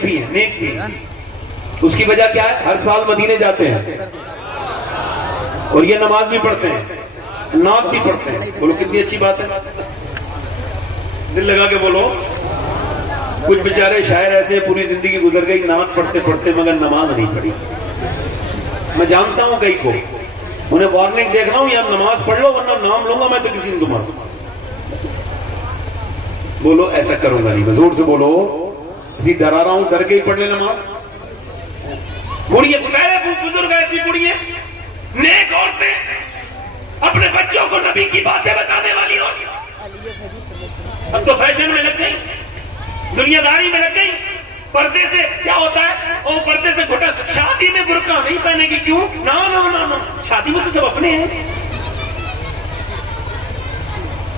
بھی ہیں، نیک بھی ہیں. اس کی وجہ کیا ہے؟ ہر سال مدینے جاتے ہیں اور یہ نماز بھی پڑھتے ہیں، نعت بھی پڑھتے ہیں. بولو کتنی اچھی بات ہے، دل لگا کے بولو. کچھ بیچارے شاعر ایسے پوری زندگی گزر گئی نعت پڑھتے پڑھتے مگر نماز نہیں پڑھی. میں جانتا ہوں کئی کو، انہیں وارننگ دیکھ رہا ہوں، یا نماز پڑھ لو ورنہ نام لوں گا میں تو کسی نے تمہارا. بولو ایسا کروں گا نہیں. زور سے بولو، اسی ڈرا رہا ہوں، ڈر کے ہی پڑھ لے نماز. بڑھیے پہلے بزرگ ایسی بڑھیے نیک عورتیں اپنے بچوں کو نبی کی باتیں بتانے والی عورتیں اب تو فیشن میں لگ گئی، دنیا داری میں لگ گئی. پردے سے کیا ہوتا ہے؟ وہ پردے سے گھٹا. شادی میں برقع نہیں پہنے گی، کیوں؟ نا نا نا نا، شادی میں تو سب اپنے ہیں.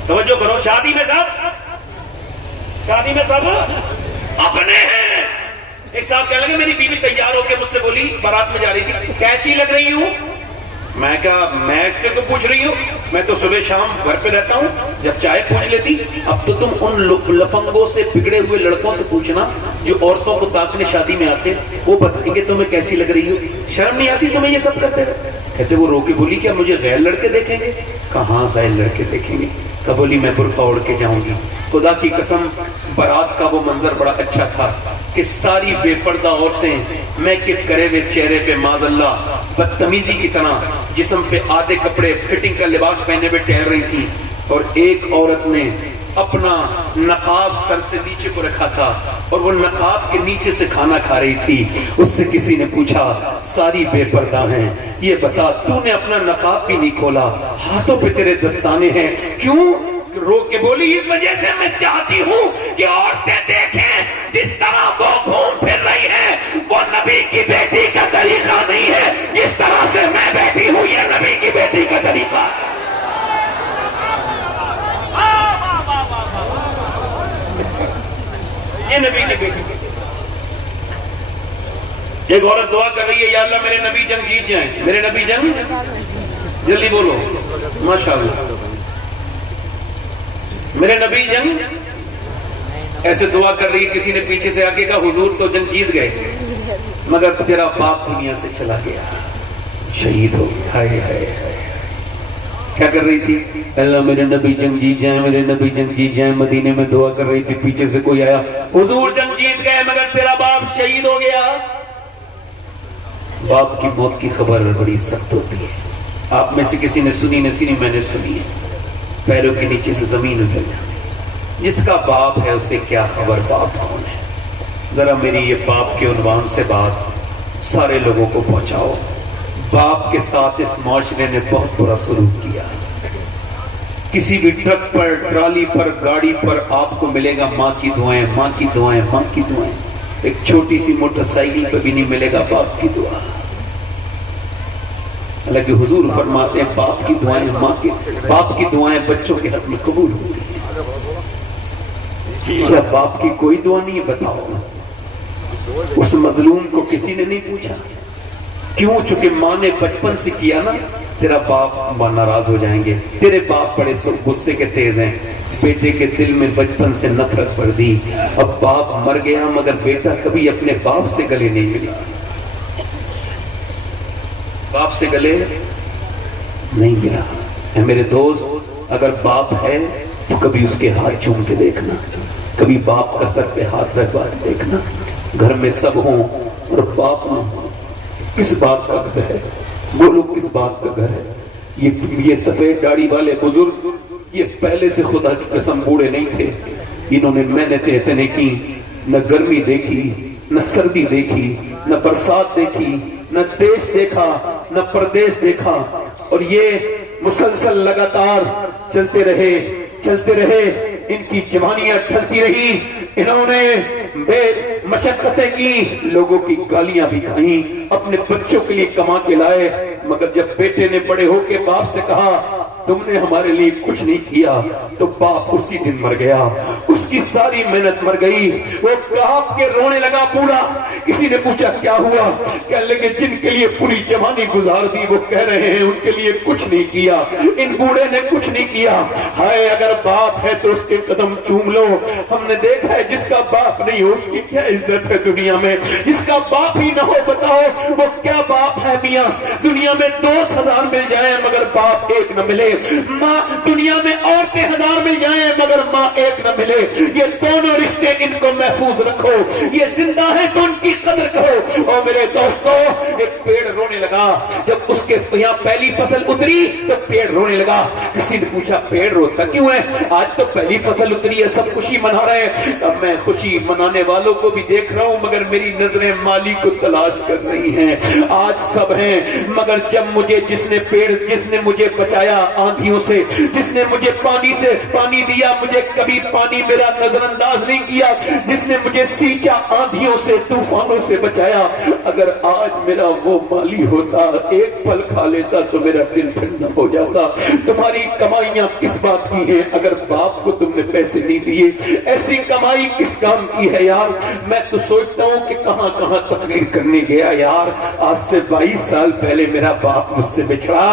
توجہ کرو، شادی میں سب اپنے ہیں. ایک صاحب کہنے لگے میری بیوی تیار ہو کے مجھ سے بولی، بارات میں جا رہی تھی، کیسی لگ رہی ہوں؟ میں کہا میں اس سے تو پوچھ رہی ہوں، میں تو صبح شام گھر پہ رہتا ہوں، جب چائے پوچھ لیتی. اب تو تم ان لفنگوں سے بگڑے ہوئے لڑکوں سے پوچھنا جو عورتوں کو تاکنے شادی میں آتے، وہ بتائیں گے تمہیں کیسی لگ رہی ہو. شرم نہیں آتی تمہیں یہ سب کرتے ہوئے؟ کہتے وہ رو کے بولی کیا مجھے غیر لڑکے دیکھیں گے؟ کہاں غیر لڑکے دیکھیں گے؟ تو بولی میں برقع اوڑھ کے جاؤں گی. خدا کی قسم بارات کا وہ منظر بڑا اچھا تھا کہ ساری بے پردہ عورتیں میک اپ کرے ہوئے چہرے پہ معاذ اللہ بدتمیزی کی طرح جسم پہ آدھے کپڑے فٹنگ کا لباس پہنے ہوئے ٹہل رہی تھی. اور ایک عورت نے اپنا نقاب سر سے نیچے کو رکھا تھا اور وہ نقاب کے نیچے سے کھانا کھا رہی تھی. اس سے کسی نے پوچھا ساری بے پردہ ہیں، یہ بتا تو نے اپنا نقاب بھی نہیں کھولا، ہاتھوں پہ تیرے دستانے ہیں کیوں؟ رو کے بولی اس وجہ سے میں چاہتی ہوں کہ عورتیں دیکھیں جس طرح وہ گھوم پھر رہی ہے وہ نبی کی بیٹی کا طریقہ نہیں ہے، جس طرح سے میں بیٹھی ہوں یہ نبی کی بیٹی کا طریقہ ہے. یہ نبی کی بیٹی. ایک عورت دعا کر رہی ہے یا اللہ میرے نبی جنگ جیت جائیں، میرے نبی جنگ، جلدی بولو ماشاءاللہ، میرے نبی جنگ. ایسے دعا کر رہی ہے، کسی نے پیچھے سے آگے کہا حضور تو جنگ جیت گئے مگر تیرا باپ دنیا سے چلا گیا، شہید ہو گیا. ہائے ہائے ہائے. کیا کر رہی تھی؟ اللہ میرے نبی جنگ جیت جائیں، میرے نبی جنگ جیت جائیں. مدینے میں دعا کر رہی تھی، پیچھے سے کوئی آیا حضور جنگ جیت گئے مگر تیرا باپ شہید ہو گیا. باپ کی موت کی خبر بڑی سخت ہوتی ہے. آپ میں سے کسی نے سنی نہ سنی، میں نے سنی ہے. پیروں کے نیچے سے زمین اجڑ جاتی. جس کا باپ ہے اسے کیا خبر باپ کون ہے. ذرا میری یہ باپ کے عنوان سے بات سارے لوگوں کو پہنچاؤ. باپ کے ساتھ اس معاشرے نے بہت برا سلوک کیا. کسی بھی ٹرک پر، ٹرالی پر، گاڑی پر آپ کو ملے گا ماں کی دعائیں، ماں کی دعائیں، ماں کی دعائیں. ایک چھوٹی سی موٹر سائیکل پہ بھی نہیں ملے گا باپ کی دعا. حالانکہ حضور فرماتے ہیں باپ کی دعائیں، باپ کی دعائیں بچوں کے حق میں قبول ہوتی ہیں. کیا باپ کی کوئی دعا نہیں ہے؟ بتاؤ. اس مظلوم کو کسی نے نہیں پوچھا کیوں؟ چونکہ ماں نے بچپن سے کیا نا. تیرا باپ ناراض ہو جائیں گے، تیرے باپ بڑے غصے کے تیز ہیں. بیٹے کے دل میں بچپن سے نفرت بھر دی. اب باپ مر گیا مگر بیٹا کبھی اپنے باپ سے گلے نہیں ملا، باپ سے گلے نہیں ملا. اے میرے دوست، اگر باپ ہے تو کبھی اس کے ہاتھ چوم کے دیکھنا، کبھی باپ کا سر پہ ہاتھ رکھوا کے دیکھنا. گھر میں سب ہوں اور باپ نہ ہو، کس بات کا گھر ہے؟ بولو کس بات کا گھر ہے؟ یہ سفید داڑھی والے بزرگ یہ پہلے سے خدا کی قسم بوڑھے نہیں تھے. انہوں نے محنتیں اتنے کی، نہ گرمی دیکھی، نہ سردی دیکھی، نہ برسات دیکھی، نہ دیش دیکھا، نہ پردیش دیکھا. اور یہ مسلسل لگاتار چلتے رہے. ان کی جوانیاں ڈھلتی رہی. انہوں نے بے مشقتیں کی، لوگوں کی گالیاں بھی کھائیں، اپنے بچوں کے لیے کما کے لائے. مگر جب بیٹے نے بڑے ہو کے باپ سے کہا تم نے ہمارے لیے کچھ نہیں کیا، تو باپ اسی دن مر گیا، اس کی ساری محنت مر گئی، وہ کانپ کے رونے لگا پورا۔ کسی نے پوچھا کیا ہوا؟ کہنے لگے جن کے لیے پوری جوانی گزار دی وہ کہہ رہے ہیں ان کے لیے کچھ نہیں کیا، ان بوڑھے نے کچھ نہیں کیا۔ ہائے اگر باپ ہے تو اس کے قدم چوم لو۔ ہم نے دیکھا ہے جس کا باپ نہیں ہو اس کی کیا عزت ہے دنیا میں، جس کا باپ ہی نہ ہو بتاؤ وہ کیا باپ ہے میاں۔ دنیا میں دوست 1000 مل جائیں مگر باپ ایک نہ ملے، ماں دنیا میں عورتیں 1000 مل جائیں مگر ماں ایک نہ ملے۔ یہ دونوں رشتے ان کو محفوظ رکھو، یہ زندہ ہے تو ان کی قدر کرو۔ اور میرے دوستو ایک پیڑ رونے لگا جب اس کے یہاں پہلی فصل اتری تو پیڑ رونے لگا۔ کسی نے پوچھا پیڑ روتا کیوں ہے؟ آج تو پہلی فصل اتری ہے سب خوشی منا رہے ہیں۔ اب میں خوشی منانے والوں کو بھی دیکھ رہا ہوں مگر میری نظریں مالی کو تلاش کر رہی ہیں۔ آج سب ہیں مگر جب مجھے جس نے مجھے بچایا آندھیوں سے، جس نے مجھے پانی دیا، مجھے کبھی پانی میرا نظر انداز نہیں کیا، جس نے مجھے سینچا آندھیوں سے طوفانوں سے بچایا، اگر آج میرا وہ مالی ہوتا ایک پھل کھا لیتا تو میرا دل ٹھنڈا ہو جاتا۔ تمہاری کمائیاں کس بات کی ہیں اگر باپ کو تم نے پیسے نہیں دیے؟ ایسی کمائی کس کام کی ہے یار؟ میں تو سوچتا ہوں کہ کہاں کہاں تقریر کرنے گیا یار۔ آج سے 22 سال پہلے میرا باپ مجھ سے بچھڑا،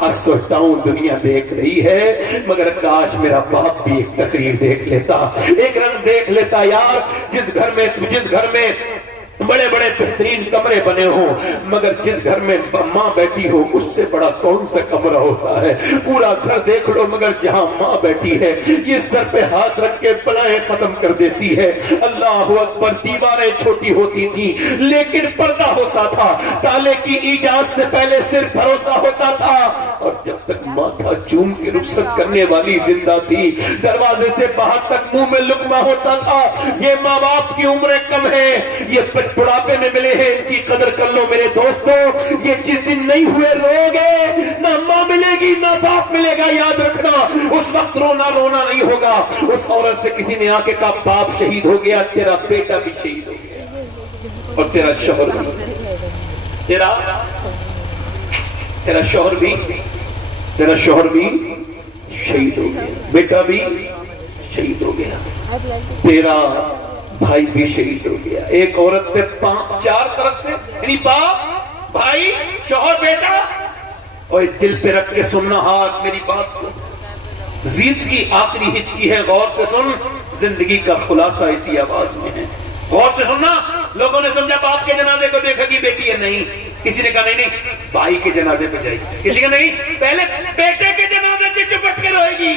آج سوچتا ہوں دنیا دیکھ رہی ہے مگر کاش میرا باپ بھی ایک تقریر دیکھ لیتا، ایک رنگ دیکھ لیتا یار۔ جس گھر میں بڑے بڑے بہترین کمرے بنے ہوں مگر جس گھر میں ماں بیٹھی ہو اس سے بڑا کون سا کمرہ ہوتا ہے؟ پورا گھر دیکھ لو مگر جہاں ماں بیٹھی ہے یہ سر پہ ہاتھ رکھ کے بلائیں ختم کر دیتی ہے۔ اللہ اکبر، دیواریں چھوٹی ہوتی تھی لیکن پردہ ہوتا تھا، تالے کی ایجاد سے پہلے صرف بھروسہ ہوتا تھا، اور جب تک ماتھا چوم کے رخصت کرنے والی زندہ تھی دروازے سے باہر تک منہ میں لقمہ ہوتا تھا۔ یہ ماں باپ کی عمریں کم ہیں، یہ بڑھاپے میں ملے ہیں، ان کی قدر کر لو میرے دوستو۔ یہ جس دن نہیں ہوئے رو گے نہ ماں ملے گی نہ باپ ملے گا، یاد رکھنا اس وقت رونا نہیں ہوگا۔ اس عورت سے کسی نے آ کے کہا باپ شہید ہو گیا، تیرا بیٹا بھی شہید ہو گیا اور تیرا شوہر بھی شہید ہو گیا، بیٹا بھی شہید ہو گیا، تیرا بھائی بھی شہید ہو گیا۔ ایک عورت پہ 4 طرف سے یعنی باپ، بھائی، شوہر، بیٹا، اور دل پہ رکھ کے سننا ہاتھ میری بات کو۔ زیز کی آخری ہچکی ہے، غور سے سن، زندگی کا خلاصہ اسی آواز میں ہے۔ غور سے سننا۔ لوگوں نے سمجھا باپ کے جنازے کو دیکھا گی بیٹی ہے، نہیں۔ کسی نے کہا نہیں بھائی کے جنازے پہ جائے گی، کسی کا نہیں پہلے بیٹے کے جنازے سے چپٹ کے روئے گی،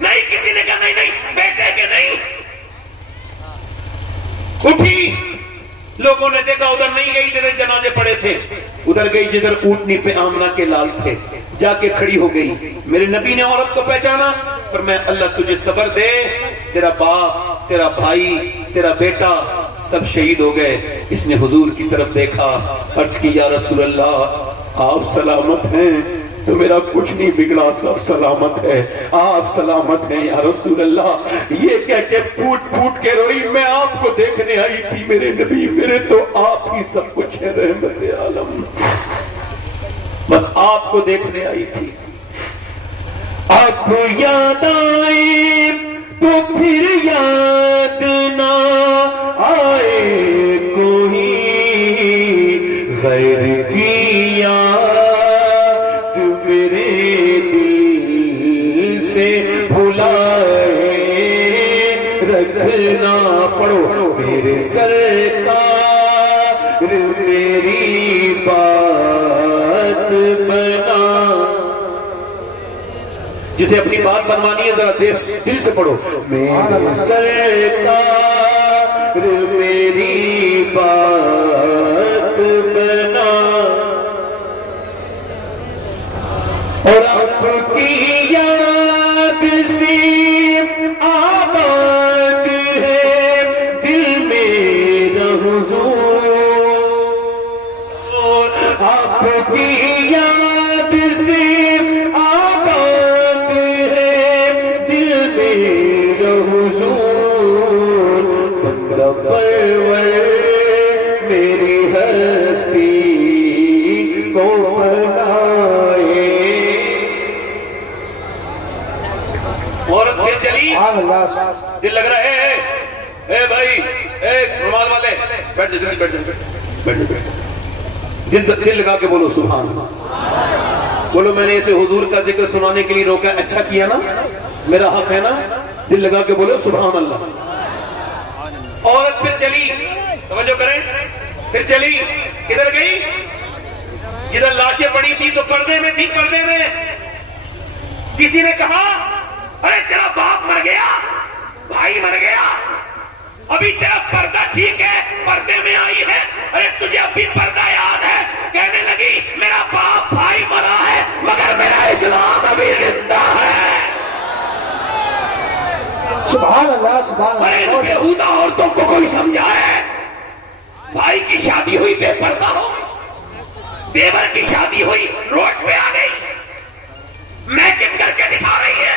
نہیں کسی نے کہا نہیں بیٹے کے نہیں۔ اٹھی، لوگوں نے دیکھا ادھر نہیں گئی جدھر جنازے پڑے تھے، ادھر گئی جدھر اونٹنی پہ آمنہ کے لال تھے، جا کے کھڑی ہو گئی۔ میرے نبی نے عورت کو پہچانا، فرمایا اللہ تجھے صبر دے، تیرا باپ، تیرا بھائی، تیرا بیٹا سب شہید ہو گئے۔ اس نے حضور کی طرف دیکھا، عرض کی یا رسول اللہ آپ سلامت ہیں؟ تو میرا کچھ نہیں بگڑا، سب سلامت ہے، آپ سلامت ہیں یا رسول اللہ۔ یہ کہہ کے پھوٹ پھوٹ کے روئی، میں آپ کو دیکھنے آئی تھی میرے نبی، میرے تو آپ ہی سب کچھ ہے، رحمت عالم، بس آپ کو دیکھنے آئی تھی۔ اب یاد آئے تو پھر یاد نہ آئے کوئی غیر کی یاد میرے دل سے بھلائے رکھنا، پڑھو میرے سرکار میری بات بنا۔ جسے اپنی بات بنوانی ہے ذرا دل سے پڑھو، میرے سرکار میری بات بنا، اور آپ کی یاد سے آباد ہے دل میرا حضور، آپ کی یاد سے آباد ہے دل میرا حضور، بندہ پرور میری ہستی کو بنائے۔ سبحان اللہ صاحب. دل لگ رہا ہے اے بھائی اے رومال والے بیٹھ جا بیٹھ جا بیٹھ جا. دل لگا کے بولو سبحان اللہ. بولو میں نے اسے حضور کا ذکر سنانے کے لیے روکا, اچھا کیا نا, میرا حق ہے نا. دل لگا کے بولو سبحان اللہ. عورت پھر چلی, توجہ کریں, پھر چلی کدھر گئی؟ جدھر لاشیں پڑی تھی تو پردے میں تھی. پردے میں کسی نے کہا ارے تیرا باپ مر گیا, بھائی مر گیا, ابھی تیرا پردہ ٹھیک ہے, پردے میں آئی ہے, ارے تجھے اب بھی پردہ یاد ہے؟ کہنے لگی میرا باپ بھائی مرا ہے مگر میرا اسلام ابھی زندہ ہے. سبحان اللہ سبحان ارے اللہ. بےہودہ عورتوں کو کوئی سمجھا ہے؟ بھائی کی شادی ہوئی بے پردہ ہو گئی, دیور کی شادی ہوئی روڈ پہ آ گئی, میکن کر کے دکھا رہی ہے.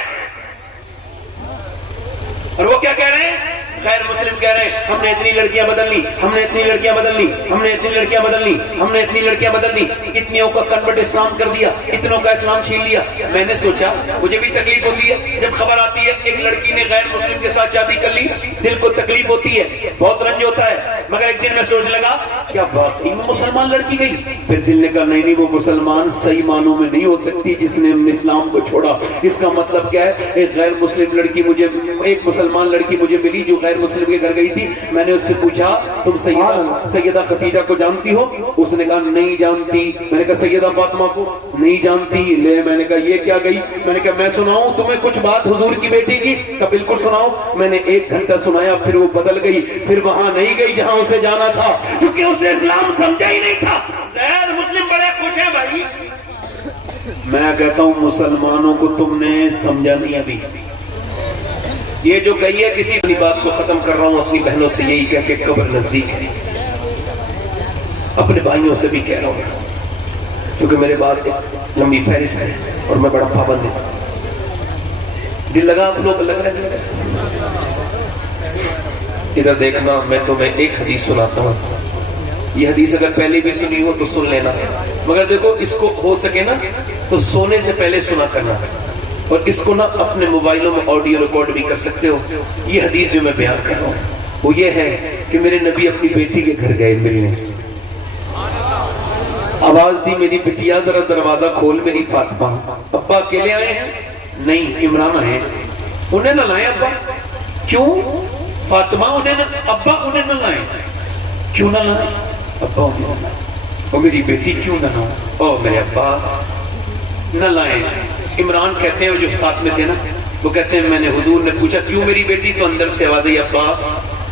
اور وہ کیا کہہ رہے ہیں؟ غیر مسلم کہہ رہے ہیں ہم نے اتنی لڑکیاں بدل لی, ہم نے اتنی لڑکیاں بدل لی, ہم نے اتنی لڑکیاں بدل لی, ہم نے اتنی لڑکیاں بدل لی, اتنیوں کا کنورٹ اسلام کر دیا, اتنوں کا اسلام چھین لیا. میں نے سوچا مجھے بھی تکلیف ہوتی ہے جب خبر آتی ہے ایک لڑکی نے غیر مسلم کے ساتھ شادی کر لی, دل کو تکلیف ہوتی ہے, بہت رنج ہوتا ہے. مگر ایک دن میں سوچ لگا کیا واقعی میں مسلمان لڑکی گئی؟ پھر دل نے کہا نہیں وہ مسلمان صحیح معنوں میں نہیں ہو سکتی جس نے اسلام کو چھوڑا. اس کا مطلب کیا ہے؟ ایک غیر مسلم لڑکی مجھے, ایک مسلمان لڑکی مجھے ملی جو غیر مسلم کے گھر گئی تھی. میں نے اس سے پوچھا تم سیدہ خدیجہ کو جانتی ہو؟ اس نے کہا نہیں جانتی. میں نے کہا سیدہ فاطمہ کو نہیں جانتی. لے میں نے کہا یہ کیا گئی؟ میں نے کہا میں سناؤں تمہیں کچھ بات حضور کی بیٹی کی؟ کہا بالکل سناؤ. میں نے 1 گھنٹہ سنایا, پھر وہ بدل گئی, پھر وہاں نہیں گئی جہاں اسے جانا تھا کیونکہ اسے اسلام سمجھا ہی نہیں تھا. غیر مسلم بڑے خوش ہیں بھائی. میں کہتا ہوں مسلمانوں کو تم نے سمجھا نہیں ابھی. یہ جو کہی ہے کسی اپنی بات کو ختم کر رہا ہوں اپنی بہنوں سے یہی کہہ کہ قبر نزدیک ہے, اپنے بھائیوں سے بھی کہہ رہا ہوں کیونکہ میرے بات ایک لمبی فہرست ہے اور میں بڑا پابند ہوں. دل لگا آپ لوگ لگ رہے ہیں؟ ادھر دیکھنا, میں تمہیں ایک حدیث سناتا ہوں. یہ حدیث اگر پہلے بھی سنی ہو تو سن لینا, مگر دیکھو اس کو ہو سکے نا تو سونے سے پہلے سنا کرنا, اور اس کو نا اپنے موبائلوں میں آڈیو ریکارڈ بھی کر سکتے ہو. یہ حدیث جو میں بیان کر رہا ہوں وہ یہ ہے کہ میرے نبی اپنی بیٹی کے گھر گئے ملنے. آواز دی میری بٹیا ذرا دروازہ کھول میری فاطمہ. ابا اکیلے آئے ہیں؟ نہیں عمران آئے ہیں. انہیں نہ لائیں ابا. کیوں؟ فاطمہ انہیں نہ, ابا انہیں نہ لائیں. کیوں نہ لائیں ابا انہیں نہ لائیں؟ اور میری بیٹی کیوں نہ لائیں؟ او میرے ابا نہ لائیں. عمران کہتے ہیں جو ساتھ میں تھے نا, وہ کہتے ہیں میں نے حضور نے پوچھا کیوں میری بیٹی؟ تو اندر سے آواز آئی ابا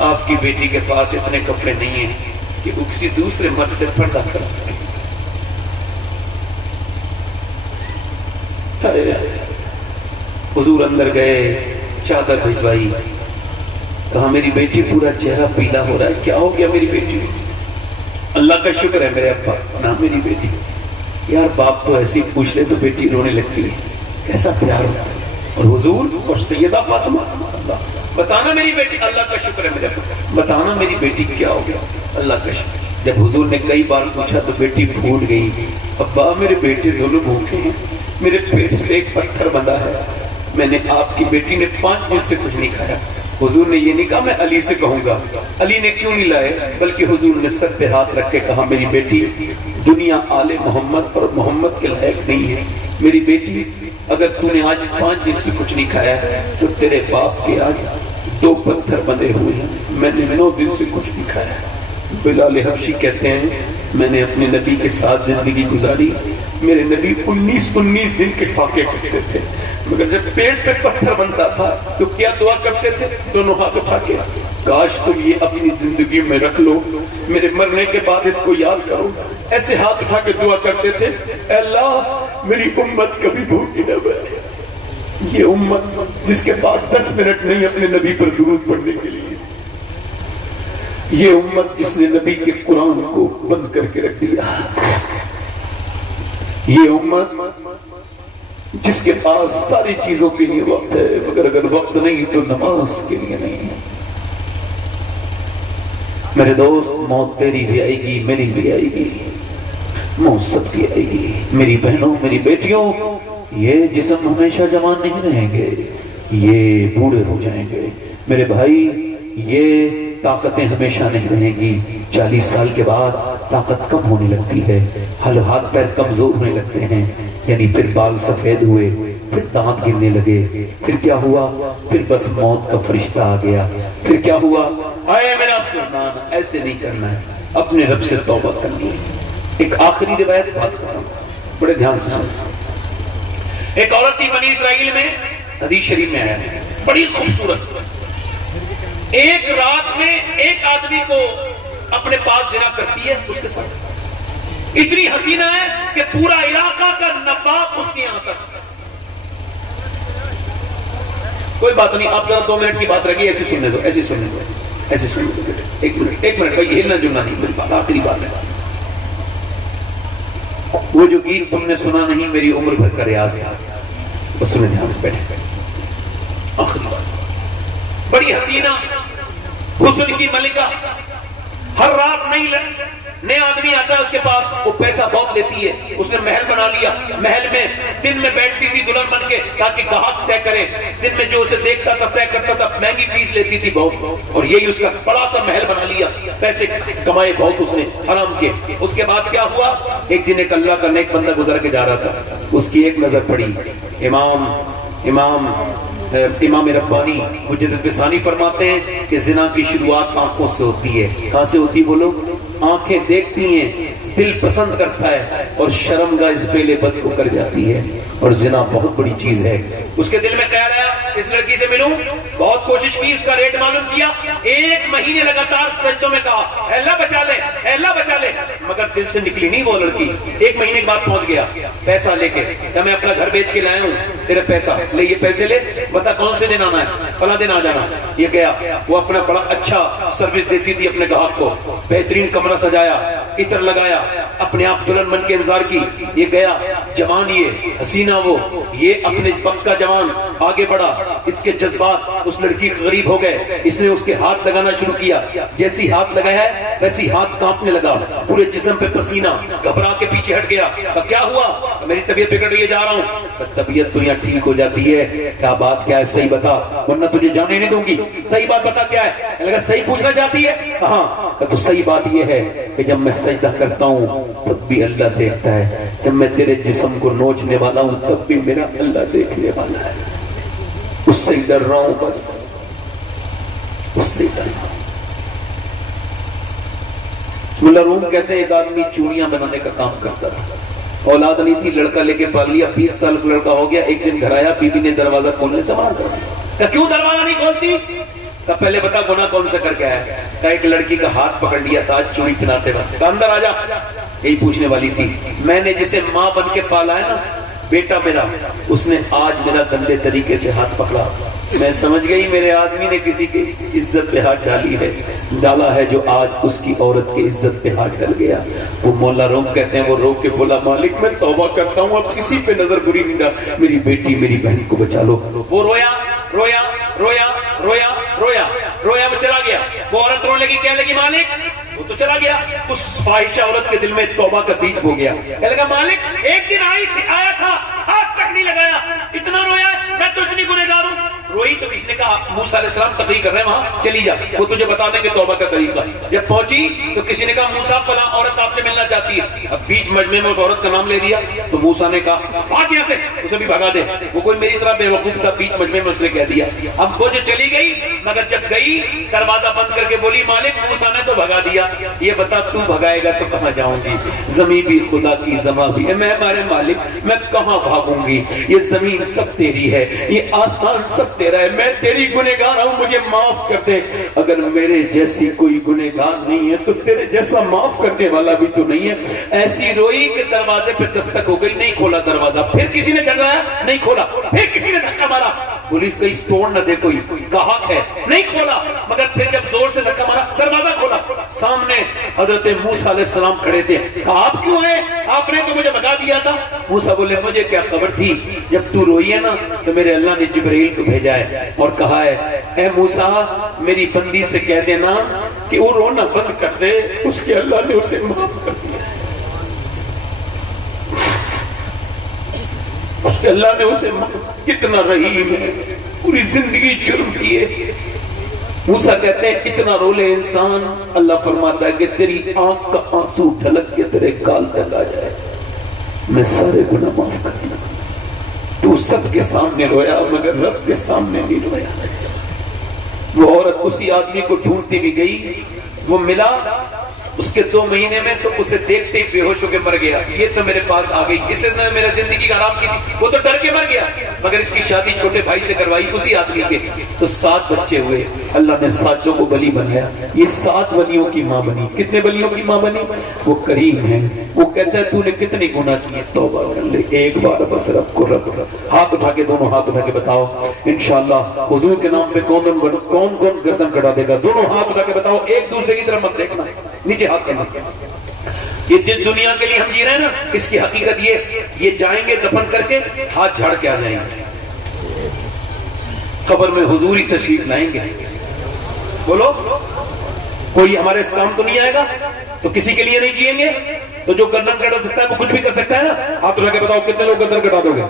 آپ کی بیٹی کے پاس اتنے کپڑے نہیں ہیں کہ وہ کسی دوسرے مرد سے پردہ کر سکے. حضور اندر گئے, چادر بھجوائی, کہا میری بیٹی پورا چہرہ پیلا ہو رہا ہے, کیا ہو گیا میری بیٹی؟ اللہ کا شکر ہے میرے ابا نہ میری بیٹی. یار باپ تو ایسی پوچھ لے تو بیٹی رونے لگتی ہے, کیسا پیار ہوتا ہے. اور حضور اور سیدہ فاطمہ, بتانا میری بیٹی, اللہ کا شکر ہے میرے ابا, بتانا میری بیٹی کیا ہو گیا, اللہ کا شکر. جب حضور نے کئی بار پوچھا تو بیٹی پھوٹ گئی. ابا میرے بیٹے دونوں بھوکے ہیں, میرے پیٹ سے ایک پتھر بندھا ہے, میں نے آپ کی بیٹی نے 5 دن سے کچھ نہیں کھایا. حضور نے یہ نہیں کہا میں علی سے کہوں گا. علی نے کیوں نہیں لائے, بلکہ حضور نے سر پہ ہاتھ رکھ کے کہا میری بیٹی دنیا آل محمد اور محمد کے لائق نہیں ہے. میری بیٹی اگر تو نے آج 5 دن سے کچھ نہیں کھایا ہے تو تیرے باپ کے آج 2 پتھر بندھے ہوئے ہیں, میں نے 9 دن سے کچھ نہیں کھایا ہے. بلال حبشی کہتے ہیں میں نے اپنے نبی کے ساتھ زندگی گزاری, میرے نبی 19 دن کے فاقے کرتے تھے, مگر جب پیٹ پہ پتھر بنتا تھا تو کیا دعا کرتے تھے؟ دونوں ہاتھ اٹھا کے کاش تم یہ اپنی زندگی میں رکھ لو, میرے مرنے کے بعد اس کو یاد کرو. ایسے ہاتھ اٹھا کے دعا کرتے تھے, اے اللہ میری امت کبھی بھوکی نہ رہے. یہ امت جس کے بعد 10 منٹ نہیں اپنے نبی پر درود پڑھنے کے لیے, یہ امت جس نے نبی کے قرآن کو بند کر کے رکھ دیا, یہ امت جس کے پاس ساری چیزوں کے لیے وقت ہے مگر اگر وقت نہیں تو نماز کے لیے نہیں. میرے دوست موت تیری بھی آئے گی, میری بھی آئے گی, موت سب کی آئے گی. میری بہنوں میری بیٹیوں, یہ جسم ہمیشہ جوان نہیں رہیں گے, یہ بوڑھے ہو جائیں گے۔ میرے بھائی یہ طاقتیں ہمیشہ نہیں رہیں گی، 40 سال کے بعد طاقت کم ہونے لگتی ہے، ہاتھ پیر کمزور ہونے لگتے ہیں، یعنی پھر بال سفید ہوئے، پھر دانت گرنے لگے، پھر کیا ہوا؟ پھر بس موت کا فرشتہ آ گیا۔ پھر کیا ہوا؟ آئے میرا افسرنان، ایسے نہیں کرنا ہے، اپنے رب سے توبہ کرنی ہے۔ ایک آخری روایت، بات ختم، بڑے دھیان سے سنیں۔ ایک عورت تھی بنی اسرائیل میں، حدیث شریف میں آیا ہے، بڑی خوبصورت، ایک رات میں ایک آدمی کو اپنے پاس زنا کرتی ہے، اس کے ساتھ اتنی حسینہ ہے کہ پورا علاقہ کا نباب اس کے یہاں تک۔ کوئی بات نہیں، آپ ذرا 2 منٹ کی بات رہ گئی، ایسے سننے دو، ایسے سننے دو، ایسے سننے دو بیٹے، ایک منٹ بھائی، ہلنا جلنا نہیں، میری بات آخری بات ہے۔ وہ جو گیت تم نے سنا نہیں، میری عمر بھر کا ریاض تھا، بس انہیں دھیان سے بیٹھے۔ آخری بات، بڑی حسینہ، حسن کی ملکہ، ہر رات نیا آدمی آتا ہے اس کے پاس، وہ پیسہ بہت لیتی ہے، اس نے محل بنا لیا، محل میں دن میں بیٹھتی تھی دلہن بن کے تاکہ گاہک طے کرے، دن میں جو اسے دیکھتا تھا طے کرتا تھا، مہنگی فیس لیتی تھی بہت، اور یہی اس کا بڑا سا محل بنا لیا، پیسے کمائے بہت اس نے حرام کے۔ اس کے بعد کیا ہوا؟ ایک دن ایک اللہ کا نیک بندہ گزر کے جا رہا تھا، اس کی ایک نظر پڑی، امام ربانی مجدد ثانی فرماتے ہیں کہ زنا کی شروعات آنکھوں سے ہوتی ہے۔ کہاں سے ہوتی؟ بولو۔ آنکھیں دیکھتی ہیں، دل پسند کرتا ہے، اور شرمگاہ اس فعل بد کو کر جاتی ہے، اور زنا بہت بڑی چیز ہے۔ اس کے دل میں خیال آیا اس لڑکی سے ملوں، بہت کوشش کی، اس کا ریٹ معلوم کیا، 1 مہینے لگاتار سجدوں میں کہا اے اللہ بچا لے، اے اللہ بچا لے، مگر دل سے نکلی نہیں وہ لڑکی۔ 1 مہینے کے بعد پہنچ گیا پیسہ لے کے، کہ میں اپنا گھر بیچ کے لایا ہوں، تیرے پیسہ لے، یہ پیسے لے، بتا کون سے دن آنا ہے، فلاں دن آ جانا۔ یہ گیا، وہ اپنا بڑا اچھا سروس دیتی تھی اپنے گاہک کو، بہترین کمرہ سجایا، عطر لگایا، اپنے آپ دلہن بن کے انتظار کی۔ یہ گیا، جوان یہ حسینہ وہ، یہ اپنے وقت کا جوان آگے بڑھا، اس کے جذبات اس لڑکی کے غریب ہو گئے، اس نے اس کے ہاتھ لگانا شروع کیا، جیسی ہاتھ لگایا ہے ویسی ہاتھ کانپنے لگا، پورے جسم پہ پسینہ، گھبرا کے پیچھے ہٹ گیا۔ کیا ہوا؟ میری طبیعت بگڑ رہی ہے، جا رہا ہوں۔ طبیعت تو یہاں ٹھیک ہو جاتی ہے، کیا بات کیا ہے، صحیح بتا ورنہ تجھے جانے نہیں دوں گی، صحیح بات بتا کیا ہے؟ لگا صحیح پوچھنا چاہتی ہے؟ ہاں، تو صحیح بات یہ ہے کہ جب میں سجدہ کرتا ہوں تب بھی اللہ دیکھتا ہے، جب میں تیرے جسم کو نوچنے والا ہوں تب بھی میرا اللہ دیکھنے والا ہے، اس سے ڈر رہا ہوں، بس اس سے ڈر رہا ہوں۔ ملا روم کہتے ہیں ایک آدمی چوڑیاں بنانے کا کام کرتا تھا، اولاد نہیں تھی، لڑکا لے کے پال لیا، 20 سال کا لڑکا ہو گیا، ایک دن گھر آیا، بیوی نے دروازہ کھولنے سے منع کر دیا۔ کیوں دروازہ نہیں کھولتی؟ کہ پہلے بتا گناہ کون سا کر کے آیا؟ کہ ایک لڑکی کا ہاتھ پکڑ لیا تھا چوڑی پہناتے وقت، کہ اندر آ جا۔ یہی پوچھنے والی تھی، میں نے جسے ماں بن کے پالا ہے نا، بیٹا میرا، اس نے آج میرا گندے طریقے سے ہاتھ پکڑا، میں سمجھ گئی میرے آدمی نے کسی کی عزت پہ ہاتھ ڈالا ہے جو آج اس کی عورت کی عزت پہ ہاتھ ڈال گیا۔ وہ مولا روم کہتے ہیں، وہ رو کے بولا مالک میں توبہ کرتا ہوں، اب کسی پہ نظر بری نہیں ڈال، میری بیٹی میری بہن کو بچا لو۔ وہ رویا رویا رویا رویا رویا رویا، وہ چلا گیا۔ وہ عورت رونے لگی، کہنے لگی مالک، وہ تو چلا گیا، اس فاحشہ عورت کے دل میں توبہ کا بیج بو گیا۔ کہنے لگا مالک ایک دن آیا تھا، ہاتھ تک نہیں لگایا، اتنا رویا میں تو اتنی گنہگار ہوں۔ روئی تو اس نے کہا موسیٰ علیہ السلام تقریر کر رہے ہیں وہاں، چلی جا، وہ تجھے بتا دیں گے توبہ کا طریقہ۔ جب پہنچی تو کسی نے کہا موسیٰ فلاں عورت آپ سے ملنا چاہتی ہے۔ اب بیچ مجمع میں اس عورت کا نام لے دیا تو موسیٰ نے کہا بھاگ یہاں سے، اسے بھی بھگا دے۔ وہ کوئی میری طرح بے وقوف تھا، بیچ مجمع میں اس نے کہہ دیا۔ اب وہ جو چلی گئی، مگر جب گئی دروازہ بند کر کے بولی مالک موسیٰ نے تو بھگا دیا، یہ بتا تو بھگائے گا تو کہاں جاؤں گی؟ زمین بھی خدا کی، زماں بھی، میں ہمارے مالک میں کہاں بھاگوں گی؟ یہ زمین سب تیری ہے، یہ آسمان سب تیرا ہے، میں تیری گنہگار ہوں، مجھے معاف کر دے۔ اگر میرے جیسی کوئی گنہگار نہیں ہے تو تیرے جیسا معاف کرنے والا بھی تو نہیں ہے۔ ایسی روئی کہ دروازے پہ دستک ہو گئی، نہیں کھولا دروازہ، پھر کسی نے جھگڑایا، نہیں کھولا، پھر کسی نے دھکا مارا، بولی کہیں توڑ نہ دے کوئی، گاہک ہے، نہیں کھولا، مگر پھر جب زور سے دھکا مارا دروازہ کھولا، سامنے حضرت موسیٰ علیہ السلام کھڑے تھے۔ کہا آپ کیوں ہیں؟ آپ نے تو مجھے بتا دیا تھا۔ موسیٰ بولے مجھے کیا خبر تھی، جب تو روئی ہے نا تو میرے اللہ نے جبرائیل کو بھیجا ہے اور کہا ہے اے موسیٰ میری بندی سے کہہ دینا کہ وہ رونا بند کر دے، اس کے اللہ نے اسے معاف کر دیا، اس کے اللہ نے اسے کتنا رحیم ہے، پوری زندگی جرم کیے. موسیٰ کہتے ہیں اتنا رولے انسان, اللہ فرماتا ہے کہ تیری آنکھ کا آنسو ڈھلک کے تیرے گال تک آ جائے, میں سارے گناہ معاف کر دوں. تو سب کے سامنے رویا مگر رب کے سامنے نہیں رویا. وہ عورت اسی آدمی کو ڈھونڈتی بھی گئی, وہ ملا, اس کے 2 مہینے میں تو اسے دیکھتے ہی بے ہوش ہو کے مر گیا. یہ تو میرے پاس آ گئی, اس نے میرا زندگی کا حرام کی تھی, وہ تو ڈر کے مر گیا. مگر اس کی شادی چھوٹے بھائی سے کروائی اسی آدمی کے, تو 7 بچے ہوئے. اللہ نے 7 کو ولی بنایا. یہ 7 ولیوں کی ماں بنی. کتنے ولیوں کی ماں بنی؟ وہ کریم ہے. وہ کہتا ہے تو نے کتنے گناہ کیے, توبہ کر لے ایک بار بس رب کو. رب ہاتھ اٹھا کے, دونوں ہاتھ اٹھا کے بتاؤ انشاءاللہ حضور کے نام پہ کون کون گردن کٹا دے گا. دونوں ہاتھ اٹھا کے بتاؤ, ایک دوسرے کی طرف مت دیکھنا, نیچے ہاتھ کرنا. یہ جس دنیا کے لیے ہم جی رہے ہیں نا, اس کی حقیقت یہ جائیں گے دفن کر کے ہاتھ جھاڑ کے آ جائیں گے, قبر میں حضوری تشریف لائیں گے. بولو کوئی ہمارے کام تو نہیں آئے گا, تو کسی کے لیے نہیں جیئیں گے. تو جو گردن کٹا سکتا ہے وہ کچھ بھی کر سکتا ہے نا. ہاتھ اٹھا کے بتاؤ کتنے لوگ گردن کٹا دو گے,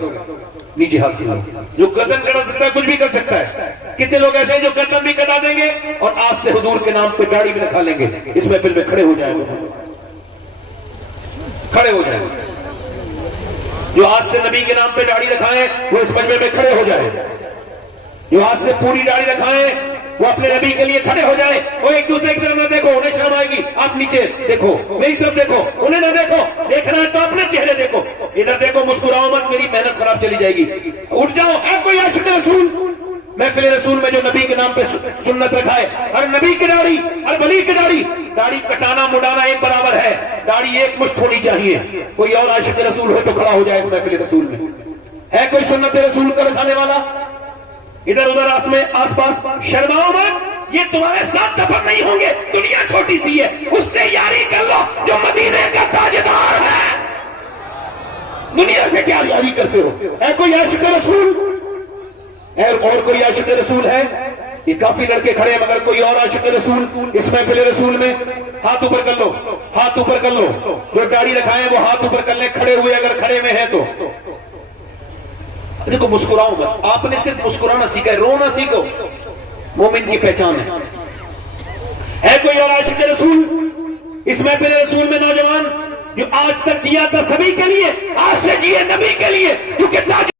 نیچے ہاتھ کیا. جو گردن کٹا سکتا ہے کچھ بھی کر سکتا ہے. کتنے لوگ ایسے ہیں جو گردن بھی کٹا دیں گے اور آج سے حضور کے نام پہ داڑھی بھی رکھا لیں گے. اس محفل میں کھڑے ہو جائیں گے, کھڑے ہو جائیں. جو آج سے نبی کے نام پہ داڑھی رکھائیں وہ اس مجمع میں کھڑے ہو جائیں. جو آج سے پوری داڑھی رکھائیں وہ اپنے نبی کے لیے کھڑے ہو جائیں. وہ ایک دوسرے کی طرف نہ دیکھو, انہیں شرم آئے گی. آپ نیچے دیکھو, میری طرف دیکھو, انہیں نہ دیکھو. دیکھنا ہے تو اپنے چہرے دیکھو, ادھر دیکھو, مسکراؤ مت, میری محنت خراب چلی جائے گی. اٹھ جاؤ. ہے کوئی عاشق رسول محفل رسول میں جو نبی کے نام پہ سنت رکھائے؟ ہر نبی کی داڑھی, ہر ولی کی داڑھی, داڑھی کٹانا مڈانا ایک برابر ہے. داڑھی ایک مشت ہونی چاہیے. کوئی اور عاشق رسول ہو تو کھڑا ہو جائے اس محفل رسول میں. ہے کوئی سنت رسول کا رکھانے والا؟ ادھر ادھر آس پاس شرماؤ مت, یہ تمہارے ساتھ دفن نہیں ہوں گے. دنیا چھوٹی سی ہے, اس سے یاری کر لو جو مدینے کا تاجدار ہے. دنیا سے کیا یاری کرتے ہو؟ ہے کوئی عاشق رسول؟ اور کوئی عاشق رسول ہے؟ یہ کافی لڑکے کھڑے ہیں مگر کوئی اور عاشق رسول اس محفل رسول میں؟ ہاتھ اوپر کر لو, ہاتھ اوپر کر لو. جو داڑھی رکھائے وہ ہاتھ اوپر کر لیں, کھڑے ہوئے اگر کھڑے میں ہیں تو. دیکھو مسکراؤ مت, آپ نے صرف مسکرانا سیکھا ہے, رونا سیکھو. مومن کی پہچان ہے کوئی اور عاشق رسول اس محفل رسول میں؟ نوجوان جو آج تک جیا تھا سبھی کے لیے, آج سے جیے نبی کے لیے, کیونکہ